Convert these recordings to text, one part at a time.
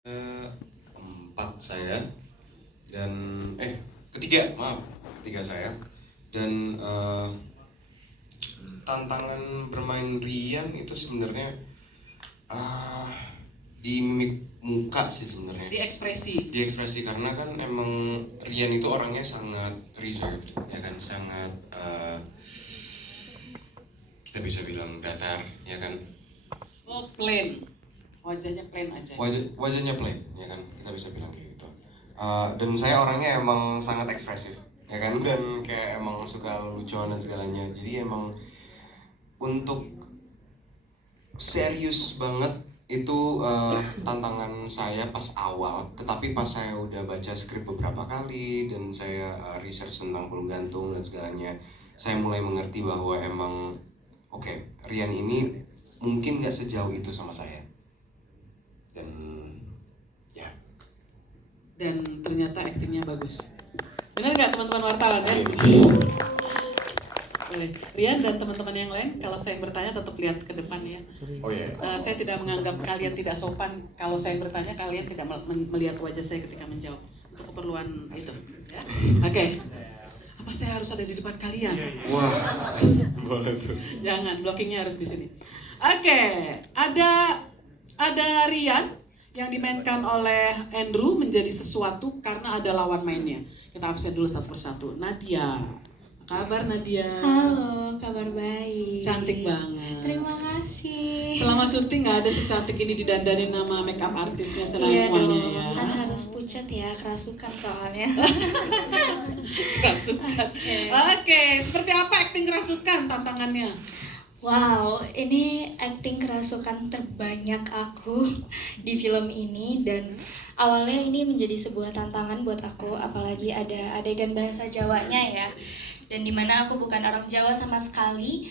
Eh, Empat saya dan ketiga, maaf, ketiga saya dan tantangan bermain Rian itu sebenarnya ah, di mimik muka sih sebenarnya. Di ekspresi Karena kan emang Rian itu orangnya sangat reserved, ya kan, sangat kita bisa bilang datar, ya kan. plain, wajahnya plain aja. Wajahnya plain, ya kan, kita bisa bilang kayak gitu. Dan saya orangnya emang sangat ekspresif, ya kan, dan kayak emang suka lucuan dan segalanya. Jadi emang untuk serius banget itu tantangan saya pas awal. Tetapi pas saya udah baca skrip beberapa kali dan saya research tentang Burung Gantung dan segalanya, saya mulai mengerti bahwa emang oke, Rian ini mungkin gak sejauh itu sama saya. Dan ya, Dan ternyata aktingnya bagus. Benar nggak teman-teman wartawan ya? Rian dan teman-teman yang lain, kalau saya yang bertanya tetap lihat ke depan ya. oh ya. Saya tidak menganggap kalian tidak sopan. Kalau saya yang bertanya, kalian tidak melihat wajah saya ketika menjawab. Untuk keperluan itu. Ya? Oke. Apa saya harus ada di depan kalian? Wah, boleh tuh. Jangan, blockingnya harus di sini. Oke, ada Rian yang dimainkan oleh Andrew menjadi sesuatu karena ada lawan mainnya. Kita absen dulu satu persatu. Nadia, apa kabar Nadia? Halo, kabar baik. Cantik banget. Terima kasih. Selama syuting nggak ada secantik ini didandanin nama makeup artisnya selain Iya tuanya dong, ya. kan harus pucat ya, kerasukan soalnya. Kerasukan. Oke, seperti apa akting kerasukan tantangannya? Wow, ini acting kerasukan terbanyak aku di film ini, dan awalnya ini menjadi sebuah tantangan buat aku, apalagi ada adegan bahasa Jawanya ya, dan dimana aku bukan orang Jawa sama sekali.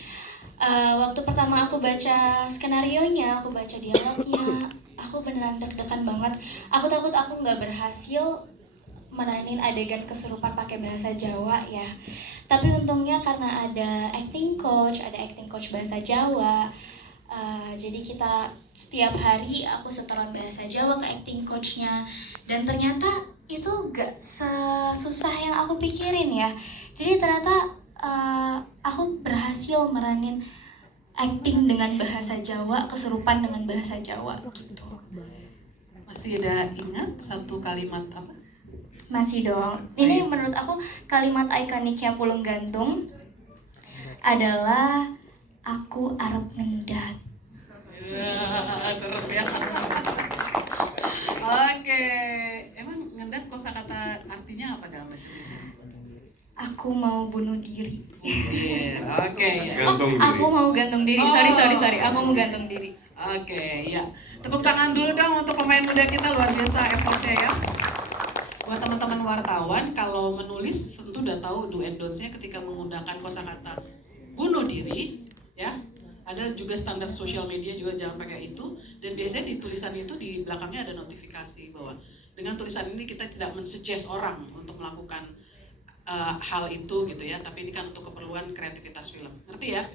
Waktu pertama aku baca skenarionya, aku baca dialognya, aku beneran deg-degan banget. Aku takut aku nggak berhasil meranin adegan kesurupan pakai bahasa Jawa ya. Tapi untungnya karena ada acting coach bahasa Jawa. Jadi kita setiap hari aku setoran bahasa Jawa ke acting coachnya, dan ternyata itu gak sesusah yang aku pikirin ya. Jadi ternyata aku berhasil meranin acting dengan bahasa Jawa, kesurupan dengan bahasa Jawa gitu. Masih ada ingat satu kalimat apa? Masih dong. Ini menurut aku kalimat ikoniknya Pulung Gantung adalah aku arep ngendat. Serem ya. Oke, emang ngendat kosakata artinya apa dalam bahasa Indonesia? Aku mau bunuh diri. Oke. Gantung diri. Aku mau gantung diri. Sorry. Aku mau gantung diri. Oke, ya. Tepuk tangan dulu dong untuk pemain muda kita, luar biasa effortnya ya. Buat teman-teman wartawan, kalau menulis tentu udah tahu do and don'ts-nya ketika menggunakan kosakata bunuh diri, ya. Ada juga standar sosial media juga jangan pakai itu, dan biasanya di tulisan itu di belakangnya ada notifikasi bahwa dengan tulisan ini kita tidak mensuggest orang untuk melakukan hal itu gitu ya, tapi ini kan untuk keperluan kreativitas film. Ngerti ya?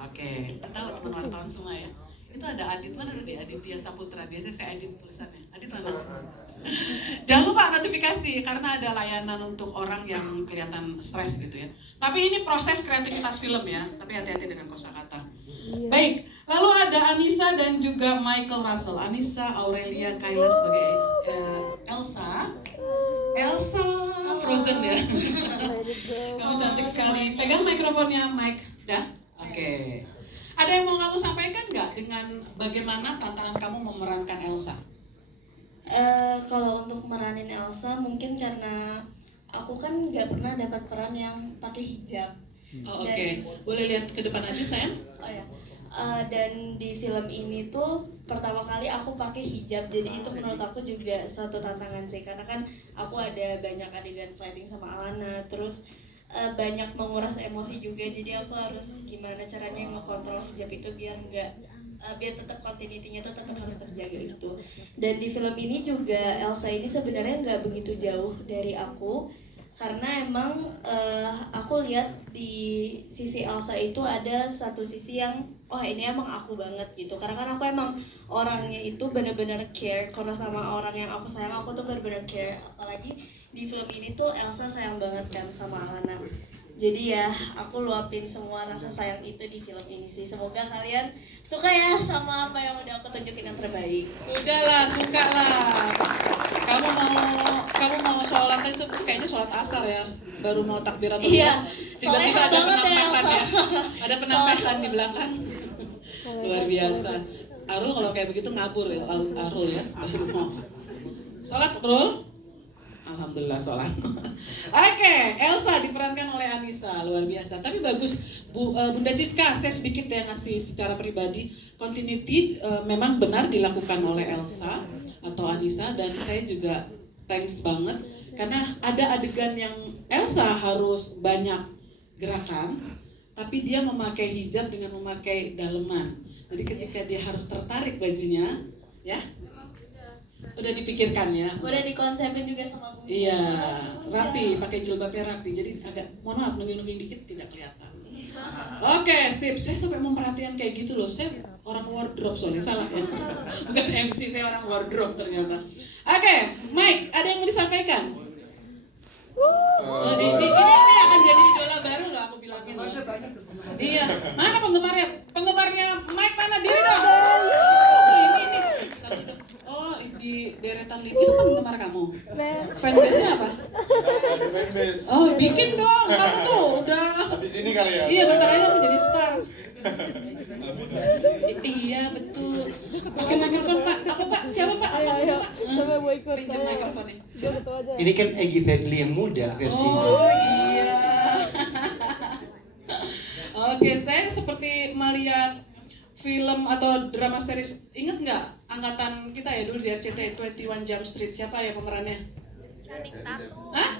Oke, kita tahu teman wartawan semua ya. Itu ada Adit, mana tadi? Aditya Saputra, biasanya saya edit tulisannya. Adit mana? Jangan lupa notifikasi karena ada layanan untuk orang yang kelihatan stres gitu ya. Tapi ini proses kreativitas film ya, tapi hati-hati dengan kosakata. Baik, lalu ada Anissa dan juga Michael Russell. Anissa Aurelia Kayla sebagai Elsa. Elsa Frozen ya. Kamu cantik sekali. Pegang mikrofonnya, Mike. Dah? Oke. Ada yang mau kamu sampaikan nggak dengan bagaimana tantangan kamu memerankan Elsa? Kalau untuk meranin Elsa mungkin karena aku kan nggak pernah dapat peran yang pakai hijab. Oh, oke. Boleh lihat ke depan aja sayang? Oh ya. Dan di film ini tuh pertama kali aku pakai hijab, jadi itu menurut aku juga suatu tantangan sih, karena kan aku ada banyak adegan fighting sama Alana, terus banyak menguras emosi juga, jadi aku harus gimana caranya ngekontrol hijab itu biar biar tetap continuity-nya tuh tetap harus terjaga gitu. Dan di film ini juga Elsa ini sebenarnya nggak begitu jauh dari aku, karena emang aku lihat di sisi Elsa itu ada satu sisi yang oh ini emang aku banget gitu, karena kan aku emang orangnya itu benar-benar care kalau sama orang yang aku sayang, aku tuh benar-benar care. Apalagi di film ini tuh Elsa sayang banget kan sama Alana, jadi ya aku luapin semua rasa sayang itu di film ini sih. Semoga kalian suka ya sama apa yang udah aku tunjukin yang terbaik. Sudahlah, suka lah. Kamu mau sholat itu kayaknya sholat asar ya, baru mau takbiratul Iya, tiba-tiba soalnya ada banget ya, penampakan ya, Elsa. ada penampakan di belakang. Luar biasa. Arul kalau kayak begitu ngabur ya, Arul ya, baru mau sholat Arul. Alhamdulillah sholat. Oke, Elsa diperankan oleh Anissa, luar biasa. Tapi bagus, Bunda Ciska, saya sedikit ya ngasih secara pribadi. Continuity memang benar dilakukan oleh Elsa atau Anissa, dan saya juga thanks banget karena ada adegan yang Elsa harus banyak gerakan, tapi dia memakai hijab dengan memakai daleman. Jadi ketika dia harus tertarik bajunya, ya, udah dipikirkan ya. Udah dikonsepin juga sama Bu. Iya, rapi, pakai jilbabnya rapi. Jadi agak, mohon maaf, nungging-nungging dikit tidak kelihatan. Oke, sip. Saya sampai memperhatikan kayak gitu loh. Saya orang wardrobe soalnya, salah ya. Bukan MC, saya orang wardrobe ternyata. Oke, Mike, ada yang mau disampaikan? Ini akan jadi idola baru loh, aku bilangin loh. Iya, mana penggemarnya? Penggemarnya Mike mana? Diri dong. Ini. Satu dong. Oh, di deretan lip itu penggemar kamu? Fanbase-nya apa? Ada fanbase. Oh, bikin dong. Kamu tuh udah. Di sini kali ya. Iya, bentar lagi kamu jadi star. Iya, betul. Pakai mikrofon, Pak. Apa, Pak? Siapa, Pak? Apa, Pak? Sampai mau ikut. Pinjam mikrofonnya. Ini kan Egy Fadli yang muda versinya. Oh iya. Oke, saya seperti melihat film atau drama series. Ingat nggak angkatan kita ya dulu di RCTI 21 Jump Street, siapa ya pemerannya? Hah?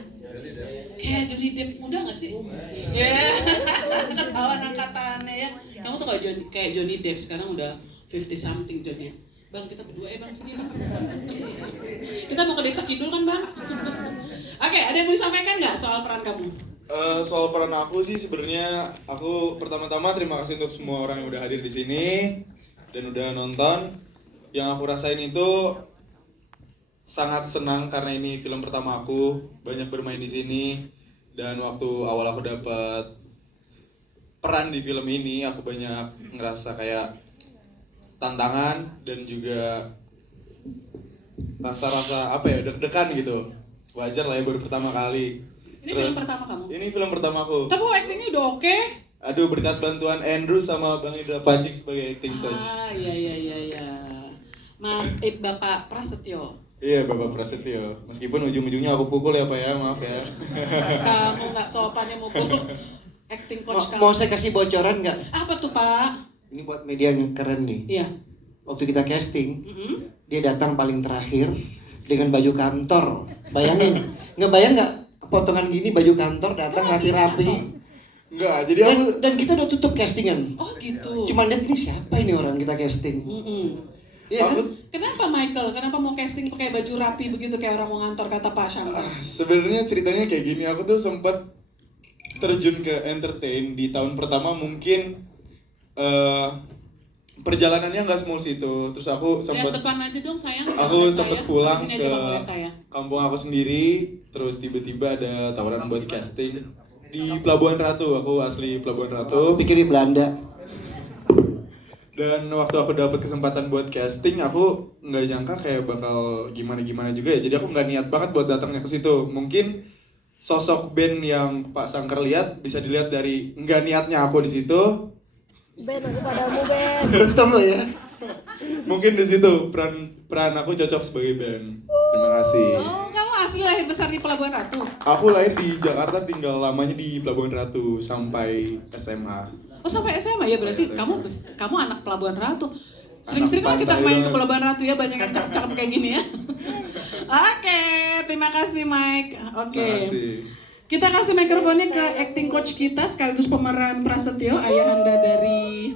Kayak Johnny Depp muda nggak sih? Ya, ketahuan angkatannya ya. Kamu tuh kayak Johnny Depp, sekarang udah 50 something Johnny. Bang, kita berdua bang, sini bang. Kita mau ke desa Kidul kan bang? Oke, ada yang mau disampaikan nggak soal peran kamu? Soal peran aku sih sebenarnya aku pertama-tama terima kasih untuk semua orang yang udah hadir di sini dan udah nonton. Yang aku rasain itu sangat senang karena ini film pertama aku, banyak bermain di sini, dan waktu awal aku dapat peran di film ini aku banyak ngerasa kayak tantangan dan juga rasa-rasa apa ya, deg-degan gitu. Wajar lah ya, baru pertama kali. Ini film pertama kamu? Ini film pertama aku. Tapi actingnya udah oke. Aduh, berkat bantuan Andrew sama Bang Indra Pajik sebagai acting coach. Ah, iya. Mas Bapak Prasetyo. Iya, Bapak Prasetyo. Meskipun ujung-ujungnya aku pukul ya Pak ya, maaf ya. Kamu nggak sopan yang mukul acting coach kamu. Mau saya kasih bocoran nggak? Apa tuh Pak? Ini buat media yang keren nih. Iya. Waktu kita casting, Mm-hmm. dia datang paling terakhir dengan baju kantor. Bayangin, ngebayang nggak potongan gini baju kantor datang rapi-rapi. Enggak, jadi aku Dan kita udah tutup castingan. Oh gitu. Cuma lihat ini siapa ini orang kita casting. Mm-mm. Iya kan? Kenapa Michael? Kenapa mau casting pakai baju rapi begitu kayak orang mau ngantor kata Pak Syangka? sebenarnya ceritanya kayak gini, aku tuh sempat terjun ke entertain di tahun pertama mungkin perjalanannya nggak semulus itu. Terus aku Lihat sempat depan aja dong sayang. aku Lihat sempat saya. pulang Di sini ke aja kamu lihat saya. kampung aku sendiri, terus tiba-tiba ada tawaran buat casting di Pelabuhan Ratu. Aku asli Pelabuhan Aku Ratu. pikir di Belanda. Dan waktu aku dapat kesempatan buat casting, aku nggak nyangka kayak bakal gimana-gimana juga ya. Jadi aku nggak niat banget buat datangnya ke situ. Mungkin sosok band yang Pak Sangker lihat bisa dilihat dari nggak niatnya aku di situ. Ben, aku padamu Ben. Beruntung lo ya. Mungkin di situ peran aku cocok sebagai band. Terima kasih. Oh, kamu asli lahir besar di Pelabuhan Ratu? Aku lahir di Jakarta, tinggal lamanya di Pelabuhan Ratu sampai SMA. Oh sampai SMA ya, berarti SMA. kamu anak Pelabuhan Ratu. Sering-sering lah kita pantai main ke banget. Pelabuhan Ratu ya, banyak yang cakep-cakep kayak gini ya. Oke, terima kasih Mike. Oke. Terima kasih. Kita kasih mikrofonnya ke acting coach kita sekaligus pemeran Prasetyo, ayahanda dari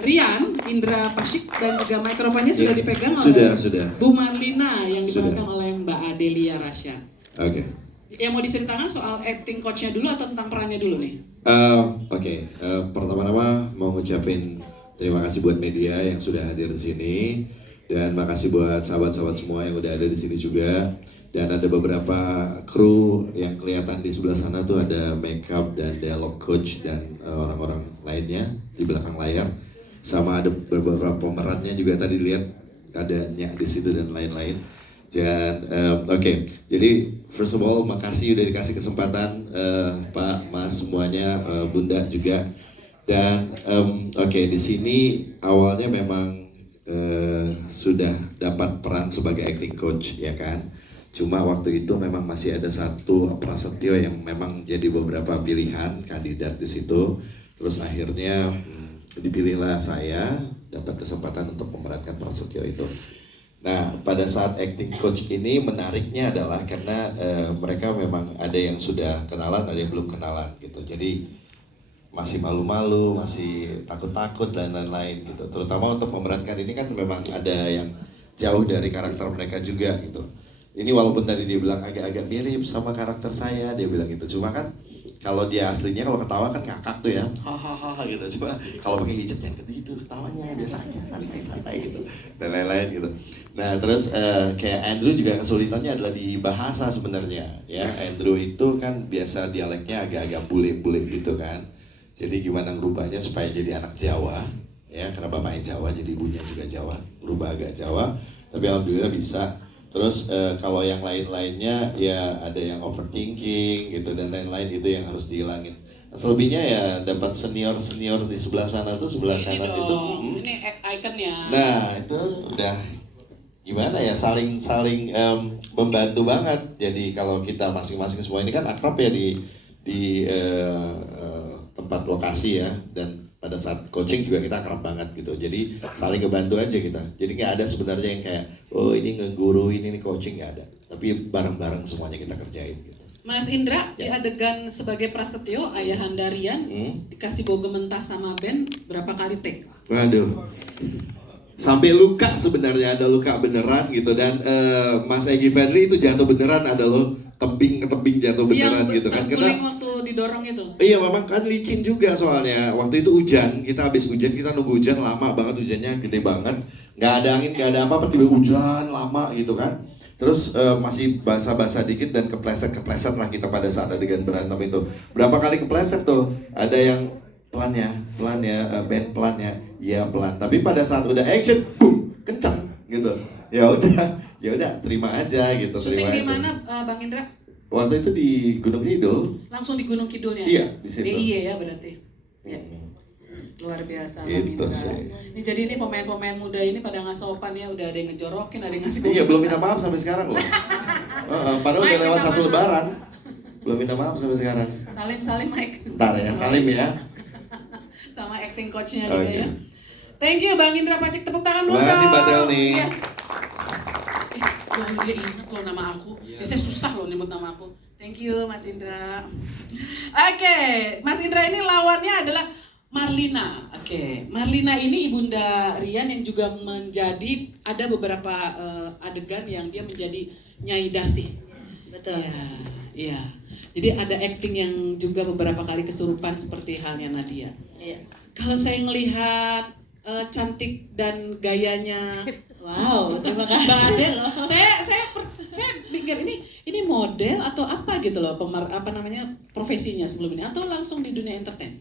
Rian, Indra Pashik, dan juga mikrofonnya sudah dipegang oleh Sudah. Bu Marlina yang Sudah. diperankan oleh Mbak Adelia Rasya. Oke. Yang mau diceritakan soal acting coachnya dulu atau tentang perannya dulu nih? Oke. Pertama-tama mau ngucapin Terima kasih buat media yang sudah hadir di sini, dan makasih buat sahabat-sahabat semua yang udah ada di sini juga. Dan ada beberapa kru yang kelihatan di sebelah sana tuh, ada makeup dan dialog coach dan orang-orang lainnya di belakang layar. Sama ada beberapa pemerannya juga tadi lihat ada Nyak di situ dan lain-lain. Dan oke, jadi first of all makasih udah dikasih kesempatan Pak, Mas semuanya, Bunda juga. Dan oke, di sini awalnya memang sudah dapat peran sebagai acting coach ya kan. Cuma waktu itu memang masih ada satu Prasetyo yang memang jadi beberapa pilihan kandidat di situ. Terus akhirnya dipilihlah saya, dapat kesempatan untuk memerankan Prasetyo itu. Nah, pada saat acting coach ini menariknya adalah karena mereka memang ada yang sudah kenalan, ada yang belum kenalan gitu. Jadi masih malu-malu, masih takut-takut dan lain-lain gitu. Terutama untuk memerankan ini kan memang ada yang jauh dari karakter mereka juga gitu. Ini walaupun tadi dia bilang agak-agak mirip sama karakter saya, dia bilang gitu. Cuma kan kalau dia aslinya kalau ketawa kan ngakak tuh ya, hahaha gitu. Cuma kalau pakai hijab jangan gitu ketawanya, biasa aja, santai-santai gitu dan lain-lain gitu. Nah terus kayak Andrew juga kesulitannya adalah di bahasa sebenarnya ya. Andrew itu kan biasa dialeknya agak-agak bule-bule gitu kan. Jadi gimana ngerubahnya supaya jadi anak Jawa ya, karena bapaknya Jawa jadi ibunya juga Jawa, berubah agak Jawa. Tapi alhamdulillah bisa. Terus kalau yang lain-lainnya ya ada yang overthinking gitu dan lain-lain, itu yang harus dihilangin. Selebihnya ya dapat senior di sebelah sana tuh, sebelah Ini kanan dong, itu. ini ikonnya. Nah itu udah gimana ya, saling membantu banget. Jadi kalau kita masing-masing semua ini kan akrab ya di tempat lokasi ya, dan pada saat coaching juga kita akrab banget gitu. Jadi saling ngebantu aja kita. Jadi nggak ada sebenarnya yang kayak oh ini ngeguru, ini coaching, nggak ada. Tapi bareng-bareng semuanya kita kerjain gitu. Mas Indra di Ya. adegan sebagai Prasetyo, ayah Handarian, dikasih boga mentah sama Ben, berapa kali take? Waduh. Sampai luka sebenarnya, ada luka beneran gitu. Dan Mas Egy Fadli itu jatuh beneran, ada loh tebing ke tebing jatuh beneran gitu kan. Terguling waktu didorong itu. Iya memang kan licin juga soalnya. Waktu itu hujan, kita habis hujan, kita nunggu hujan lama banget, hujannya gede banget. Nggak ada angin, nggak ada apa-apa, tiba-tiba hujan lama gitu kan. Terus masih basah-basah dikit dan kepleset lah kita pada saat adegan berantem itu. Berapa kali kepleset tuh? Ada yang pelan ya, band pelan ya pelan. Tapi pada saat udah action, boom, kencang gitu. Ya udah, terima aja gitu. Syuting terima di aja. mana Bang Indra? Waktu itu di Gunung Kidul. Langsung di Gunung Kidulnya? Iya, di situ. DIY ya berarti. Ya. Luar biasa Bang Gitu Indra. sih. Ini jadi ini pemain-pemain muda ini pada nggak sopan ya, udah ada yang ngejorokin, ada yang ngasih Iya, belum minta maaf sampai sekarang loh. Padahal udah Mike, lewat minta satu maaf. lebaran. Belum minta maaf sampai sekarang. Salim Mike. Ntar ya, salim ya. Sama acting coachnya juga Oke. ya. Thank you Bang Indra Pacik, tepuk tangan dulu Terima kasih, dong. Mbak Telni. Iya. Dia ingat loh nama aku. Biasanya susah loh nyebut nama aku. Thank you Mas Indra. Oke, Mas Indra ini lawannya adalah Marlina. Oke, Marlina ini ibunda Rian yang juga menjadi ada beberapa adegan yang dia menjadi Nyai Dasih. Betul. Iya, iya. Jadi ada acting yang juga beberapa kali kesurupan seperti halnya Nadia. Iya. Kalau saya ngelihat cantik dan gayanya, Wow, terima kasih. Bang Adel, saya pikir ini model atau apa gitu loh, apa namanya profesinya sebelum ini, atau langsung di dunia entertain?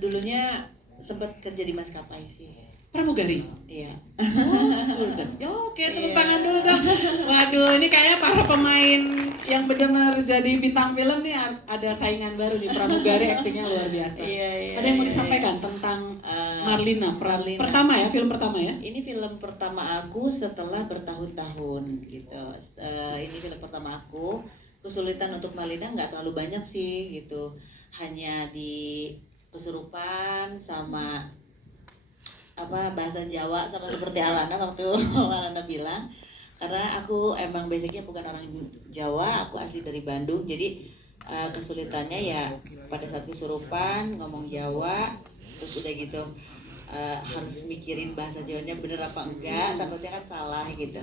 Dulunya sempat kerja di maskapai sih. Pramugari. Iya. Oh, stewardess. Ya, oke, tepuk Iya. tangan dulu dong. Waduh, ini kayaknya para pemain yang benar-benar jadi bintang film nih ada saingan baru nih, pramugari, aktingnya luar biasa. Iya, Ada yang mau iya, disampaikan tentang Marlina, Marlina. pertama ya, film pertama ya? Ini film pertama aku setelah bertahun-tahun gitu. Ini film pertama aku. Kesulitan untuk Marlina nggak terlalu banyak sih gitu. Hanya di kesurupan sama bahasa Jawa sama seperti Alana waktu Alana bilang, karena aku emang basicnya bukan orang Jawa, aku asli dari Bandung, jadi kesulitannya ya pada saat kesurupan ngomong Jawa, terus udah gitu harus mikirin bahasa Jawanya bener apa enggak, takutnya kan salah gitu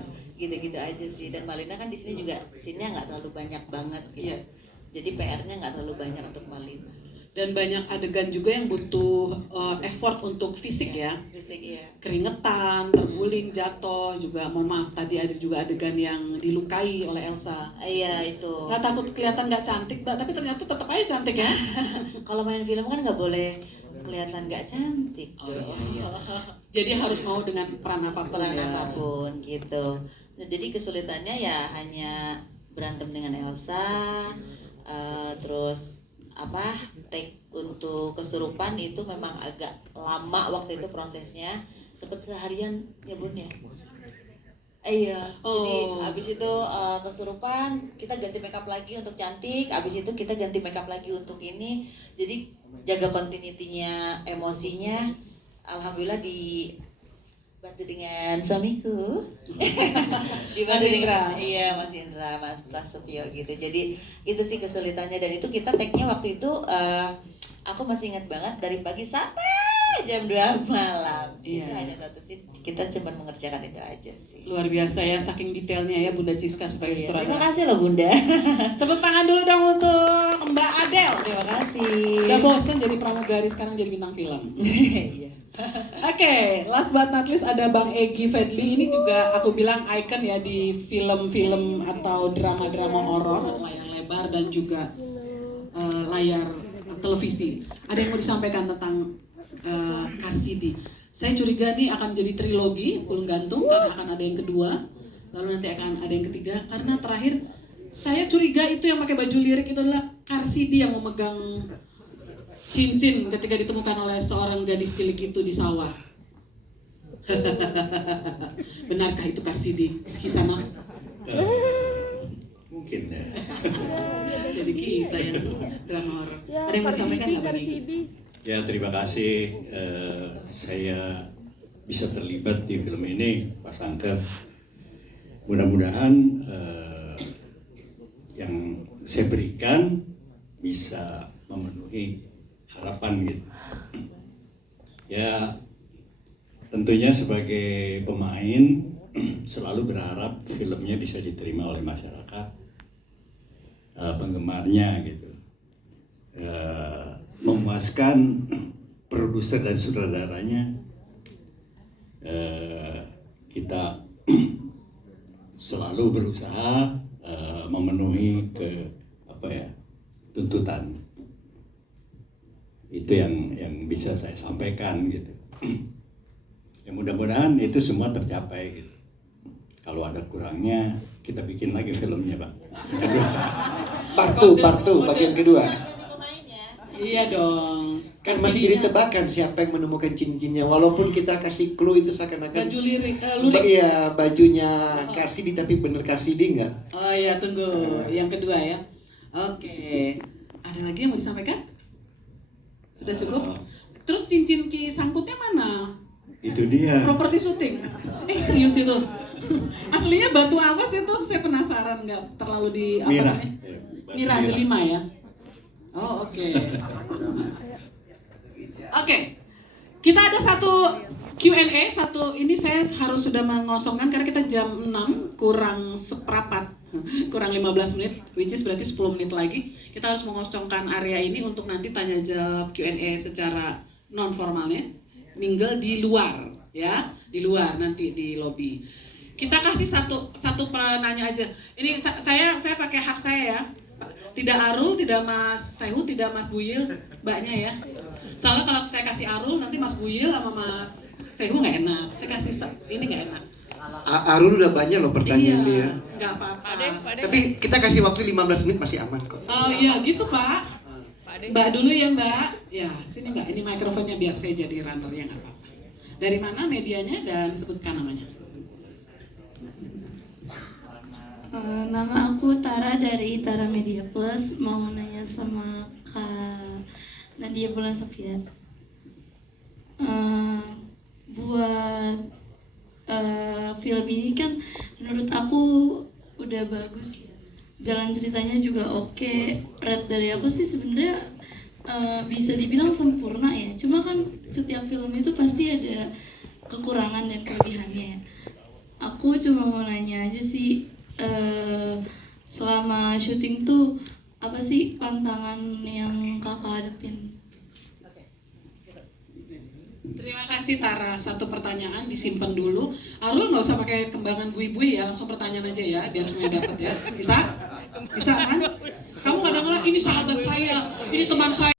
aja sih. Dan Marlina kan di sini juga scene-nya nggak terlalu banyak banget gitu, Iya. jadi PR-nya nggak terlalu banyak untuk Marlina. Dan banyak adegan juga yang butuh effort untuk fisik ya. Fisik ya. Keringetan, terguling, jatuh juga. Mohon maaf tadi ada juga adegan yang dilukai oleh Elsa. Iya itu. Nggak takut kelihatan nggak cantik, Mbak, tapi ternyata tetap aja cantik ya. Kalau main film kan nggak boleh kelihatan nggak cantik. Oh iya. Jadi harus mau dengan peran apapun. Peran ya. apapun gitu. Nah, jadi kesulitannya ya hanya berantem dengan Elsa, terus take untuk kesurupan itu memang agak lama waktu itu prosesnya, sempet seharian ya Bun ya. Iya, jadi abis itu kesurupan kita ganti makeup lagi untuk cantik, abis itu kita ganti makeup lagi untuk ini, jadi jaga continuity-nya, emosinya, alhamdulillah dibantu dengan suamiku. Mas Indra. Iya, Mas Indra, Mas Prasetyo gitu. Jadi itu sih kesulitannya, dan itu kita take-nya waktu itu aku masih ingat banget dari pagi sampai jam 2 malam. Iya. Itu hanya satu sih, kita cuma mengerjakan itu aja sih. Luar biasa ya, saking detailnya ya Bunda Ciska sebagai Iya, terima sutradara. kasih loh Bunda. Tepuk tangan dulu dong untuk Mbak Adele. Terima kasih. Udah bosen jadi pramugari, sekarang jadi bintang film. Iya. Oke, last but not least ada Bang Egy Fedli. Ini juga aku bilang icon ya di film-film atau drama-drama horor, layar lebar dan juga layar televisi. Ada yang mau disampaikan tentang Karsidi? Saya curiga nih akan jadi trilogi Pulung Gantung, karena akan ada yang kedua, lalu nanti akan ada yang ketiga. Karena terakhir saya curiga itu yang pakai baju lirik itu adalah Karsidi yang memegang cincin ketika ditemukan oleh seorang gadis cilik itu di sawah. Benarkah itu Karsidi? Kisana? Mungkin ya. Jadi kita yang drama horor. Ada yang mau disampaikan nggak Bang Egy? Ya, terima kasih saya bisa terlibat di film ini, Pak Sangker. Mudah-mudahan yang saya berikan bisa memenuhi harapan gitu. Ya, tentunya sebagai pemain selalu berharap filmnya bisa diterima oleh masyarakat, penggemarnya gitu. Memuaskan produser dan sutradaranya. Kita selalu berusaha memenuhi tuntutan. Itu yang bisa saya sampaikan gitu. Ya mudah-mudahan itu semua tercapai gitu. Kalau ada kurangnya kita bikin lagi filmnya, Pak. Part 2 bagian kedua. Iya dong. Kan masih jadi tebakan siapa yang menemukan cincinnya, walaupun kita kasih clue itu seakan-akan Baju lirik, lurik. Iya, bajunya Karsidi, tapi bener Karsidi enggak? Oh iya, tunggu yang kedua ya. Oke. Ada lagi yang mau disampaikan? Sudah cukup? Terus cincin Ki Sangkutnya mana? Itu dia. Properti syuting. Serius itu? Aslinya batu apa sih itu? Saya penasaran, nggak terlalu di apa Mira. namanya? Mira delima ya. Oh oke. Oke. Kita ada satu Q&A, ini saya harus sudah mengosongkan karena kita jam 6 kurang seperempat. Kurang 15 menit, which is berarti 10 menit lagi. Kita harus mengosongkan area ini untuk nanti tanya jawab Q&A secara non formalnya. Mingle di luar ya, di luar nanti di lobi. Kita kasih satu penanya aja. Ini saya pakai hak saya ya. Tidak Arul, tidak Mas Sehu, tidak Mas Buyil, mbaknya ya. Soalnya kalau saya kasih Arul nanti Mas Buyil sama Mas Sehu nggak enak. Saya kasih ini nggak enak. Arul udah banyak loh pertanyaan dia. Nggak apa-apa. Tapi kita kasih waktu 15 menit masih aman kok. Oh iya gitu Pak. Mbak dulu ya Mbak. Ya sini Mbak, ini mikrofonnya biar saya jadi runner ya nggak apa-apa. Dari mana medianya dan sebutkan namanya. Nama aku Tara dari Tara Media Plus. Mau nanya sama Kak Nadia Bulan Sofia. Buat film ini kan menurut aku udah bagus ya. Jalan ceritanya juga oke. Red dari aku sih sebenarnya bisa dibilang sempurna ya. Cuma kan setiap film itu pasti ada kekurangan dan kelebihannya ya. Aku cuma mau nanya aja sih, selama syuting tuh apa sih pantangan yang kakak hadapin? Terima kasih Tara. Satu pertanyaan disimpan dulu. Arul nggak usah pakai kembangan bui-bui ya, langsung pertanyaan aja ya, biar semuanya dapat ya. Bisa? Bisa kan? Kamu kadang-kadang ini sahabat saya, ini teman saya.